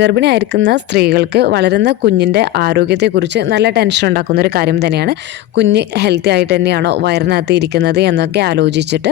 ഗർഭിണിയായിരിക്കുന്ന സ്ത്രീകൾക്ക് വളരുന്ന കുഞ്ഞിൻ്റെ ആരോഗ്യത്തെക്കുറിച്ച് നല്ല ടെൻഷൻ ഉണ്ടാക്കുന്ന ഒരു കാര്യം തന്നെയാണ്. കുഞ്ഞ് ഹെൽത്തി ആയിട്ട് തന്നെയാണോ വയറിനകത്ത് ഇരിക്കുന്നത് എന്നൊക്കെ ആലോചിച്ചിട്ട്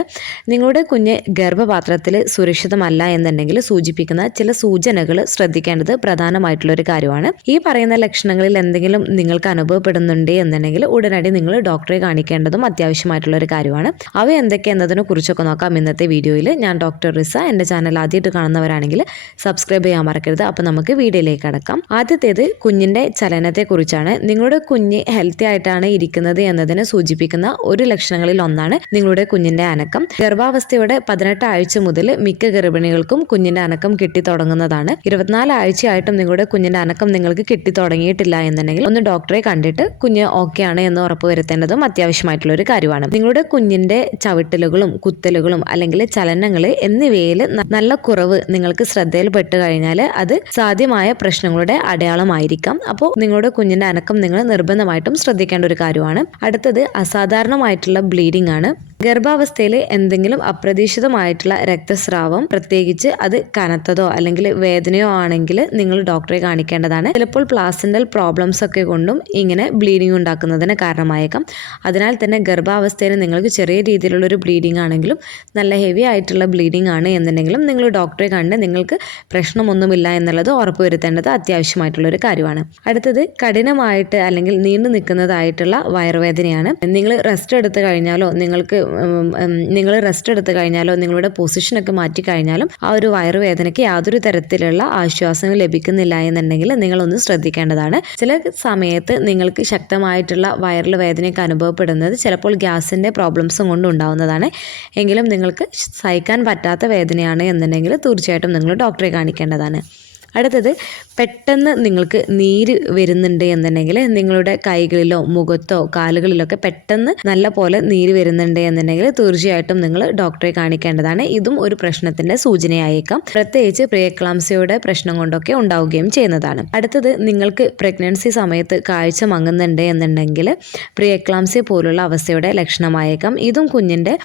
നിങ്ങളുടെ കുഞ്ഞ് ഗർഭപാത്രത്തിൽ സുരക്ഷിതമല്ല എന്നുണ്ടെങ്കിൽ സൂചിപ്പിക്കുന്ന ചില സൂചനകൾ ശ്രദ്ധിക്കേണ്ടത് പ്രധാനമായിട്ടുള്ളൊരു കാര്യമാണ്. ഈ പറയുന്ന ലക്ഷണങ്ങളിൽ എന്തെങ്കിലും നിങ്ങൾക്ക് അനുഭവപ്പെടുന്നുണ്ട് എന്നുണ്ടെങ്കിൽ ഉടനടി നിങ്ങൾ ഡോക്ടറെ കാണിക്കേണ്ടതും അത്യാവശ്യമായിട്ടുള്ളൊരു കാര്യമാണ്. അവ എന്തൊക്കെയെന്നതിനെ കുറിച്ചൊക്കെ നോക്കാം ഇന്നത്തെ വീഡിയോയിൽ. ഞാൻ ഡോക്ടർ റിസ. എൻ്റെ ചാനൽ ആദ്യമായിട്ട് കാണുന്നവരാണെങ്കിൽ സബ്സ്ക്രൈബ് ചെയ്യാൻ മറക്കരുത്. അപ്പോൾ നമുക്ക് വീഡിയോയിലേക്ക് കടക്കാം. ആദ്യത്തേത് കുഞ്ഞിൻ്റെ ചലനത്തെക്കുറിച്ചാണ്. നിങ്ങളുടെ കുഞ്ഞ് ഹെൽത്തി ആയിട്ടാണ് ഇരിക്കുന്നത് എന്നതിനെ സൂചിപ്പിക്കുന്ന ഒരു ലക്ഷണങ്ങളിൽ ഒന്നാണ് നിങ്ങളുടെ കുഞ്ഞിൻ്റെ അനക്കം. ഗർഭാവസ്ഥയുടെ 18 ആഴ്ച മുതൽ മിക്ക ഗർഭിണികൾക്കും കുഞ്ഞിൻ്റെ അനക്കം കിട്ടിത്തുടങ്ങുന്നതാണ്. 24 ആഴ്ചയായിട്ടും നിങ്ങളുടെ കുഞ്ഞിൻ്റെ അനക്കം നിങ്ങൾക്ക് കിട്ടിത്തുടങ്ങിയിട്ടില്ല എന്നുണ്ടെങ്കിൽ ഒന്ന് ഡോക്ടറെ കണ്ടിട്ട് കുഞ്ഞ് ഓക്കെ ആണ് എന്ന് ഉറപ്പുവരുത്തേണ്ടതും അത്യാവശ്യമായിട്ടുള്ള ഒരു കാര്യമാണ്. നിങ്ങളുടെ കുഞ്ഞിൻ്റെ ചവിട്ടലുകളും കുത്തലുകളും അല്ലെങ്കിൽ ചലനങ്ങൾ എന്നിവയിൽ നല്ല കുറവ് നിങ്ങൾക്ക് ശ്രദ്ധയിൽപ്പെട്ട് കഴിഞ്ഞാൽ അത് സാധ്യമായ പ്രശ്നങ്ങളുടെ അടയാളമായിരിക്കാം. അപ്പോൾ നിങ്ങളുടെ കുഞ്ഞിൻ്റെ അനക്കം നിങ്ങൾ നിർബന്ധമായിട്ടും ശ്രദ്ധിക്കേണ്ട ഒരു കാര്യമാണ്. അടുത്തത് അസാധാരണമായിട്ടുള്ള ബ്ലീഡിംഗ് ആണ്. ഗർഭാവസ്ഥയിൽ എന്തെങ്കിലും അപ്രതീക്ഷിതമായിട്ടുള്ള രക്തസ്രാവം, പ്രത്യേകിച്ച് അത് കനത്തതോ അല്ലെങ്കിൽ വേദനയോ ആണെങ്കിൽ നിങ്ങൾ ഡോക്ടറെ കാണിക്കേണ്ടതാണ്. ചിലപ്പോൾ പ്ലാസെന്റൽ പ്രോബ്ലംസ് ഒക്കെ കൊണ്ടും ഇങ്ങനെ ബ്ലീഡിംഗ് ഉണ്ടാക്കുന്നതിന് കാരണമായേക്കാം. അതിനാൽ തന്നെ ഗർഭാവസ്ഥയിൽ നിങ്ങൾക്ക് ചെറിയ രീതിയിലുള്ളൊരു ബ്ലീഡിംഗ് ആണെങ്കിലും നല്ല ഹെവി ആയിട്ടുള്ള ബ്ലീഡിംഗ് ആണ് എന്നുണ്ടെങ്കിലും നിങ്ങൾ ഡോക്ടറെ കണ്ട് നിങ്ങൾക്ക് പ്രശ്നമൊന്നുമില്ല എന്നുള്ളത് ഉറപ്പുവരുത്തേണ്ടത് അത്യാവശ്യമായിട്ടുള്ളൊരു കാര്യമാണ്. അടുത്തത് കഠിനമായിട്ട് അല്ലെങ്കിൽ നീണ്ടു നിൽക്കുന്നതായിട്ടുള്ള വയറുവേദനയാണ്. നിങ്ങൾ റെസ്റ്റ് എടുത്തു കഴിഞ്ഞാലോ നിങ്ങളുടെ പൊസിഷനൊക്കെ മാറ്റി കഴിഞ്ഞാലും ആ ഒരു വയറുവേദനയ്ക്ക് യാതൊരു തരത്തിലുള്ള ആശ്വാസങ്ങൾ ലഭിക്കുന്നില്ല എന്നുണ്ടെങ്കിൽ നിങ്ങളൊന്ന് ശ്രദ്ധിക്കേണ്ടതാണ്. ചില സമയത്ത് നിങ്ങൾക്ക് ശക്തമായിട്ടുള്ള വയറിൽ വേദനയൊക്കെ അനുഭവപ്പെടുന്നത് ചിലപ്പോൾ ഗ്യാസിൻ്റെ പ്രോബ്ലംസും കൊണ്ട് ഉണ്ടാവുന്നതാണ്. എങ്കിലും നിങ്ങൾക്ക് സഹിക്കാൻ പറ്റാത്ത വേദനയാണ് എന്നുണ്ടെങ്കിൽ തീർച്ചയായിട്ടും നിങ്ങൾ ഡോക്ടറെ കാണിക്കേണ്ടതാണ്. അടുത്തത് പെട്ടെന്ന് നിങ്ങൾക്ക് നീര് വരുന്നുണ്ട് എന്നുണ്ടെങ്കിൽ നിങ്ങളുടെ കൈകളിലോ മുഖത്തോ കാലുകളിലൊക്കെ പെട്ടെന്ന് നല്ല പോലെ നീര് വരുന്നുണ്ട് എന്നുണ്ടെങ്കിൽ തീർച്ചയായിട്ടും നിങ്ങൾ ഡോക്ടറെ കാണിക്കേണ്ടതാണ്. ഇതും ഒരു പ്രശ്നത്തിൻ്റെ സൂചനയായേക്കാം. പ്രത്യേകിച്ച് പ്രിയക്ലാംസിയുടെ പ്രശ്നം കൊണ്ടൊക്കെ ഉണ്ടാവുകയും ചെയ്യുന്നതാണ്. അടുത്തത് നിങ്ങൾക്ക് പ്രഗ്നൻസി സമയത്ത് കാഴ്ച മങ്ങുന്നുണ്ട് എന്നുണ്ടെങ്കിൽ പ്രിയക്ലാംസി പോലുള്ള അവസ്ഥയുടെ ലക്ഷണമായേക്കാം. ഇതും കുഞ്ഞിൻ്റെ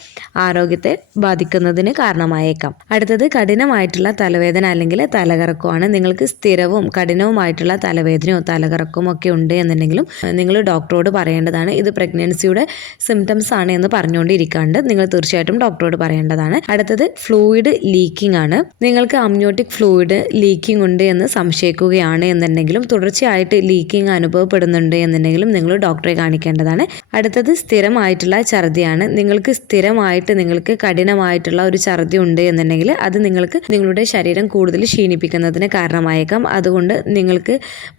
ആരോഗ്യത്തെ ബാധിക്കുന്നതിന് കാരണമായേക്കാം. അടുത്തത് കഠിനമായിട്ടുള്ള തലവേദന അല്ലെങ്കിൽ തലകറക്കമാണ്. നിങ്ങൾക്ക് സ്ഥിരവും കഠിനവുമായിട്ടുള്ള തലവേദനയോ തലകറക്കമോ ഒക്കെ ഉണ്ട് എന്നുണ്ടെങ്കിലും നിങ്ങൾ ഡോക്ടറോട് പറയേണ്ടതാണ്. ഇത് പ്രഗ്നൻസിയുടെ സിംറ്റംസ് ആണ് എന്ന് പറഞ്ഞുകൊണ്ടിരിക്കാണ്ട് നിങ്ങൾ തീർച്ചയായിട്ടും ഡോക്ടറോട് പറയേണ്ടതാണ്. അടുത്തത് ഫ്ലൂയിഡ് ലീക്കിംഗ് ആണ്. നിങ്ങൾക്ക് അമ്നിയോട്ടിക് ഫ്ലൂയിഡ് ലീക്കിംഗ് ഉണ്ട് എന്ന് സംശയിക്കുകയാണ് എന്നുണ്ടെങ്കിലും തുടർച്ചയായിട്ട് ലീക്കിംഗ് അനുഭവപ്പെടുന്നുണ്ട് എന്നുണ്ടെങ്കിലും നിങ്ങൾ ഡോക്ടറെ കാണിക്കേണ്ടതാണ്. അടുത്തത് സ്ഥിരമായിട്ടുള്ള ഛർദിയാണ്. നിങ്ങൾക്ക് കഠിനമായിട്ടുള്ള ഒരു ഛർദി ഉണ്ട് എന്നുണ്ടെങ്കിൽ അത് നിങ്ങൾക്ക് നിങ്ങളുടെ ശരീരം കൂടുതൽ ക്ഷീണിപ്പിക്കുന്നതിന് കാരണമായേക്കാം. അതുകൊണ്ട് നിങ്ങൾക്ക്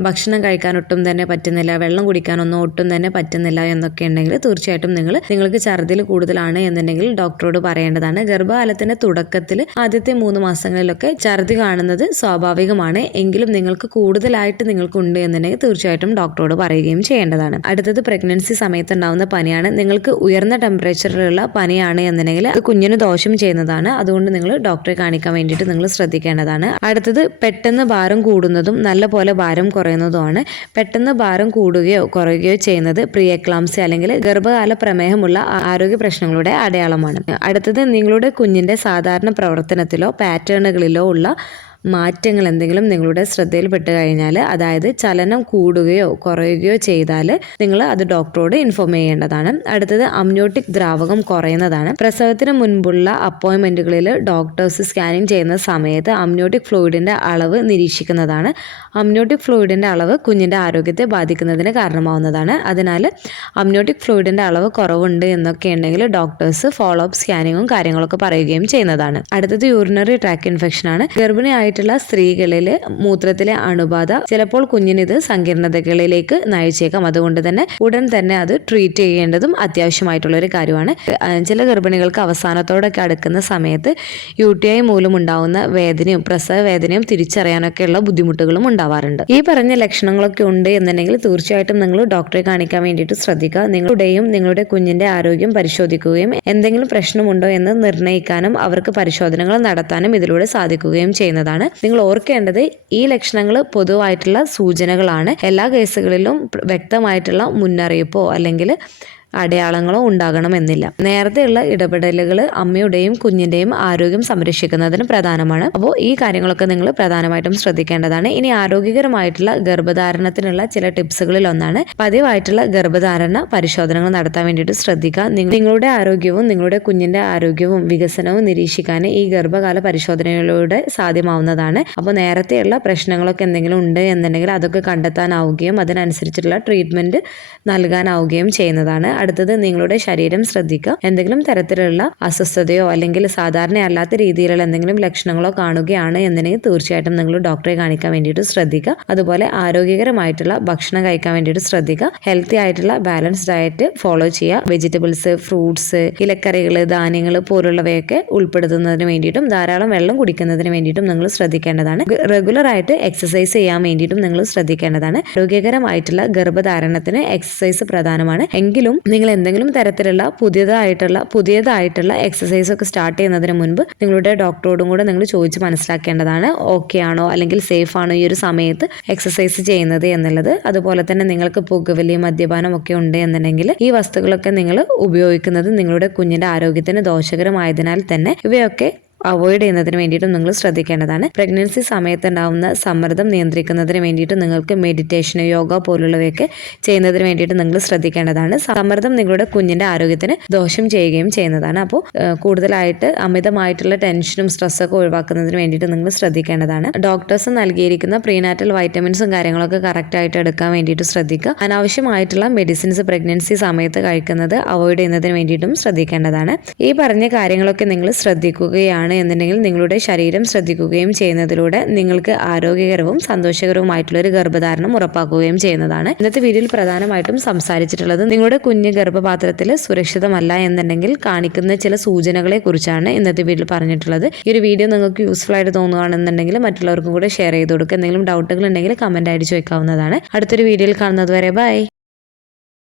ഭക്ഷണം കഴിക്കാൻ ഒട്ടും തന്നെ പറ്റുന്നില്ല, വെള്ളം കുടിക്കാനൊന്നും ഒട്ടും തന്നെ പറ്റുന്നില്ല എന്നൊക്കെ ഉണ്ടെങ്കിൽ തീർച്ചയായിട്ടും നിങ്ങൾക്ക് ഛർദിൽ കൂടുതലാണ് എന്നുണ്ടെങ്കിൽ ഡോക്ടറോട് പറയേണ്ടതാണ്. ഗർഭകാലത്തിന്റെ തുടക്കത്തിൽ ആദ്യത്തെ 3 മാസങ്ങളിലൊക്കെ ഛർദി കാണുന്നത് സ്വാഭാവികമാണ്. എങ്കിലും നിങ്ങൾക്ക് കൂടുതലായിട്ട് നിങ്ങൾക്കുണ്ട് എന്നുണ്ടെങ്കിൽ തീർച്ചയായിട്ടും ഡോക്ടറോട് പറയുകയും ചെയ്യേണ്ടതാണ്. അടുത്തത് പ്രഗ്നൻസി സമയത്ത് ഉണ്ടാകുന്ന പനിയാണ്. നിങ്ങൾക്ക് ഉയർന്ന ടെമ്പറേച്ചറിലുള്ള പനിയാണ് എന്നുണ്ടെങ്കിൽ അത് കുഞ്ഞിന് ദോഷം ചെയ്യുന്നതാണ്. അതുകൊണ്ട് നിങ്ങൾ ഡോക്ടറെ കാണിക്കാൻ വേണ്ടിയിട്ട് നിങ്ങൾ ശ്രദ്ധിക്കേണ്ടതാണ്. അടുത്തത് പെട്ടെന്ന് ഭാരം കൂടുന്നതും നല്ല പോലെ ഭാരം കുറയുന്നതുമാണ്. പെട്ടെന്ന് ഭാരം കൂടുകയോ കുറയുകയോ ചെയ്യുന്നത് പ്രിയക്ലാംസി അല്ലെങ്കിൽ ഗർഭകാല പ്രമേഹമുള്ള ആരോഗ്യ പ്രശ്നങ്ങളുടെ അടയാളമാണ്. അടുത്തത് നിങ്ങളുടെ കുഞ്ഞിൻ്റെ സാധാരണ പ്രവർത്തനത്തിലോ പാറ്റേണുകളിലോ ഉള്ള മാറ്റങ്ങൾ എന്തെങ്കിലും നിങ്ങളുടെ ശ്രദ്ധയിൽപ്പെട്ട് കഴിഞ്ഞാൽ, അതായത് ചലനം കൂടുകയോ കുറയുകയോ ചെയ്താൽ നിങ്ങൾ അത് ഡോക്ടറോട് ഇൻഫോം ചെയ്യേണ്ടതാണ്. അടുത്തത് അമ്നിയോട്ടിക് ദ്രാവകം കുറയുന്നതാണ്. പ്രസവത്തിന് മുൻപുള്ള അപ്പോയിൻമെൻറ്റുകളിൽ ഡോക്ടേഴ്സ് സ്കാനിങ് ചെയ്യുന്ന സമയത്ത് അമ്നിയോട്ടിക് ഫ്ലൂയിഡിൻ്റെ അളവ് നിരീക്ഷിക്കുന്നതാണ്. അമ്നിയോട്ടിക് ഫ്ലൂയിഡിൻ്റെ അളവ് കുഞ്ഞിൻ്റെ ആരോഗ്യത്തെ ബാധിക്കുന്നതിന് കാരണമാവുന്നതാണ്. അതിനാൽ അമ്നിയോട്ടിക് ഫ്ലൂയിഡിൻ്റെ അളവ് കുറവുണ്ട് എന്നൊക്കെ ഉണ്ടെങ്കിൽ ഡോക്ടേഴ്സ് ഫോളോ അപ്പ് സ്കാനിങ്ങും കാര്യങ്ങളൊക്കെ പറയുകയും ചെയ്യുന്നതാണ്. അടുത്തത് യൂറിനറി ട്രാക്ട് ഇൻഫെക്ഷൻ ആണ്. ഗർഭിണിയായിട്ടുള്ള സ്ത്രീകളിൽ മൂത്രത്തിലെ അണുബാധ ചിലപ്പോൾ കുഞ്ഞിനിത് സങ്കീർണതകളിലേക്ക് നയിച്ചേക്കാം. അതുകൊണ്ട് തന്നെ ഉടൻ തന്നെ അത് ട്രീറ്റ് ചെയ്യേണ്ടതും അത്യാവശ്യമായിട്ടുള്ള ഒരു കാര്യമാണ്. ചില ഗർഭിണികൾക്ക് അവസാനത്തോടൊക്കെ അടുക്കുന്ന സമയത്ത് UTI മൂലം ഉണ്ടാവുന്ന വേദനയും പ്രസവ വേദനയും തിരിച്ചറിയാനൊക്കെയുള്ള ബുദ്ധിമുട്ടുകളും ഉണ്ടാവാറുണ്ട്. ഈ പറഞ്ഞ ലക്ഷണങ്ങളൊക്കെ ഉണ്ട് എന്നുണ്ടെങ്കിൽ തീർച്ചയായിട്ടും നിങ്ങൾ ഡോക്ടറെ കാണിക്കാൻ വേണ്ടിയിട്ട് ശ്രദ്ധിക്കുക. നിങ്ങളുടെ കുഞ്ഞിന്റെ ആരോഗ്യം പരിശോധിക്കുകയും എന്തെങ്കിലും പ്രശ്നമുണ്ടോ എന്ന് നിർണ്ണയിക്കാനും അവർക്ക് പരിശോധനകൾ നടത്താനും ഇതിലൂടെ സാധിക്കുകയും ചെയ്യുന്നതാണ്. നിങ്ങൾ ഓർക്കേണ്ടത് ഈ ലക്ഷണങ്ങൾ പൊതുവായിട്ടുള്ള സൂചനകളാണ്. എല്ലാ കേസുകളിലും വ്യക്തമായിട്ടുള്ള മുന്നറിയിപ്പോ അല്ലെങ്കിൽ അടയാളങ്ങളോ ഉണ്ടാകണമെന്നില്ല. നേരത്തെയുള്ള ഇടപെടലുകൾ അമ്മയുടെയും കുഞ്ഞിൻ്റെയും ആരോഗ്യം സംരക്ഷിക്കുന്നതിന് പ്രധാനമാണ്. അപ്പോൾ ഈ കാര്യങ്ങളൊക്കെ നിങ്ങൾ പ്രധാനമായിട്ടും ശ്രദ്ധിക്കേണ്ടതാണ്. ഇനി ആരോഗ്യകരമായിട്ടുള്ള ഗർഭധാരണത്തിനുള്ള ചില ടിപ്സുകളിൽ ഒന്നാണ് പതിവായിട്ടുള്ള ഗർഭധാരണ പരിശോധനകൾ നടത്താൻ വേണ്ടിയിട്ട് ശ്രദ്ധിക്കുക. നിങ്ങളുടെ ആരോഗ്യവും നിങ്ങളുടെ കുഞ്ഞിൻ്റെ ആരോഗ്യവും വികസനവും നിരീക്ഷിക്കാൻ ഈ ഗർഭകാല പരിശോധനയിലൂടെ സാധ്യമാവുന്നതാണ്. അപ്പോൾ നേരത്തെയുള്ള പ്രശ്നങ്ങളൊക്കെ എന്തെങ്കിലും ഉണ്ട് എന്നുണ്ടെങ്കിൽ അതൊക്കെ കണ്ടെത്താനാവുകയും അതിനനുസരിച്ചുള്ള ട്രീറ്റ്മെൻറ്റ് നൽകാനാവുകയും ചെയ്യുന്നതാണ്. അടുത്തത് നിങ്ങളുടെ ശരീരം ശ്രദ്ധിക്കുക. എന്തെങ്കിലും തരത്തിലുള്ള അസ്വസ്ഥതയോ അല്ലെങ്കിൽ സാധാരണ അല്ലാത്ത രീതിയിലുള്ള എന്തെങ്കിലും ലക്ഷണങ്ങളോ കാണുകയാണ് എന്നുണ്ടെങ്കിൽ തീർച്ചയായിട്ടും നിങ്ങൾ ഡോക്ടറെ കാണിക്കാൻ വേണ്ടിയിട്ട് ശ്രദ്ധിക്കുക. അതുപോലെ ആരോഗ്യകരമായിട്ടുള്ള ഭക്ഷണം കഴിക്കാൻ വേണ്ടിയിട്ട് ശ്രദ്ധിക്കുക. ഹെൽത്തി ആയിട്ടുള്ള ബാലൻസ് ഡയറ്റ് ഫോളോ ചെയ്യുക. വെജിറ്റബിൾസ്, ഫ്രൂട്ട്സ്, ഇലക്കറികൾ, ധാന്യങ്ങൾ പോലുള്ളവയൊക്കെ ഉൾപ്പെടുത്തുന്നതിന് വേണ്ടിയിട്ടും ധാരാളം വെള്ളം കുടിക്കുന്നതിന് വേണ്ടിയിട്ടും നിങ്ങൾ ശ്രദ്ധിക്കേണ്ടതാണ്. റെഗുലർ ആയിട്ട് എക്സസൈസ് ചെയ്യാൻ വേണ്ടിയിട്ടും നിങ്ങൾ ശ്രദ്ധിക്കേണ്ടതാണ്. ആരോഗ്യകരമായിട്ടുള്ള ഗർഭധാരണത്തിന് എക്സസൈസ് പ്രധാനമാണ്. എങ്കിലും നിങ്ങൾ എന്തെങ്കിലും തരത്തിലുള്ള പുതിയതായിട്ടുള്ള എക്സസൈസ് ഒക്കെ സ്റ്റാർട്ട് ചെയ്യുന്നതിന് മുൻപ് നിങ്ങളുടെ ഡോക്ടറോടും കൂടെ നിങ്ങൾ ചോദിച്ച് മനസ്സിലാക്കേണ്ടതാണ്. ഓക്കെ ആണോ അല്ലെങ്കിൽ സേഫ് ആണോ ഈ ഒരു സമയത്ത് എക്സസൈസ് ചെയ്യുന്നത് എന്നുള്ളത്. അതുപോലെ തന്നെ നിങ്ങൾക്ക് പുകവലി, മദ്യപാനം ഒക്കെ ഉണ്ട് എന്നുണ്ടെങ്കിൽ ഈ വസ്തുക്കളൊക്കെ നിങ്ങൾ ഉപയോഗിക്കുന്നത് നിങ്ങളുടെ കുഞ്ഞിന്റെ ആരോഗ്യത്തിന് ദോഷകരമായതിനാൽ തന്നെ ഇവയൊക്കെ അവോയ്ഡ് ചെയ്യുന്നതിന് വേണ്ടിയിട്ടും നിങ്ങൾ ശ്രദ്ധിക്കേണ്ടതാണ്. പ്രഗ്നൻസി സമയത്ത് ഉണ്ടാകുന്ന സമ്മർദ്ദം നിയന്ത്രിക്കുന്നതിന് വേണ്ടിയിട്ട് നിങ്ങൾക്ക് മെഡിറ്റേഷൻ, യോഗ പോലുള്ളവയൊക്കെ ചെയ്യുന്നതിന് വേണ്ടിയിട്ട് നിങ്ങൾ ശ്രദ്ധിക്കേണ്ടതാണ്. സമ്മർദ്ദം നിങ്ങളുടെ കുഞ്ഞിന്റെ ആരോഗ്യത്തിന് ദോഷം ചെയ്യുകയും ചെയ്യുന്നതാണ്. അപ്പോൾ കൂടുതലായിട്ട് അമിതമായിട്ടുള്ള ടെൻഷനും സ്ട്രെസ്സൊക്കെ ഒഴിവാക്കുന്നതിന് വേണ്ടിയിട്ട് നിങ്ങൾ ശ്രദ്ധിക്കേണ്ടതാണ്. ഡോക്ടേഴ്സ് നൽകിയിരിക്കുന്ന പ്രീനാറ്റൽ വൈറ്റമിൻസും കാര്യങ്ങളൊക്കെ കറക്റ്റായിട്ട് എടുക്കാൻ വേണ്ടിയിട്ട് ശ്രദ്ധിക്കുക. അനാവശ്യമായിട്ടുള്ള മെഡിസിൻസ് പ്രഗ്നൻസി സമയത്ത് കഴിക്കുന്നത് അവോയ്ഡ് ചെയ്യുന്നതിന് വേണ്ടിയിട്ടും ശ്രദ്ധിക്കേണ്ടതാണ്. ഈ പറഞ്ഞ കാര്യങ്ങളൊക്കെ നിങ്ങൾ ശ്രദ്ധിക്കുകയാണ് എന്നുണ്ടെങ്കിൽ നിങ്ങളുടെ ശരീരം ശ്രദ്ധിക്കുകയും ചെയ്യുന്നതിലൂടെ നിങ്ങൾക്ക് ആരോഗ്യകരവും സന്തോഷകരവുമായിട്ടുള്ള ഒരു ഗർഭധാരണം ഉറപ്പാക്കുകയും ചെയ്യുന്നതാണ്. ഇന്നത്തെ വീഡിയോയിൽ പ്രധാനമായിട്ടും സംസാരിച്ചിട്ടുള്ളത് നിങ്ങളുടെ കുഞ്ഞ് ഗർഭപാത്രത്തിൽ സുരക്ഷിതമല്ല എന്നുണ്ടെങ്കിൽ കാണിക്കുന്ന ചില സൂചനകളെ കുറിച്ചാണ് ഇന്നത്തെ വീഡിയോയിൽ പറഞ്ഞിട്ടുള്ളത്. ഈ ഒരു വീഡിയോ നിങ്ങൾക്ക് യൂസ്ഫുൾ ആയിട്ട് തോന്നുകയാണെന്നുണ്ടെങ്കിൽ മറ്റുള്ളവർക്കും കൂടെ ഷെയർ ചെയ്ത് കൊടുക്കുക. എന്തെങ്കിലും ഡൗട്ടുകൾ ഉണ്ടെങ്കിൽ കമന്റ് ആയിട്ട് ചോദിക്കാവുന്നതാണ്. അടുത്തൊരു വീഡിയോയിൽ കാണുന്നത് വരെ ബൈ.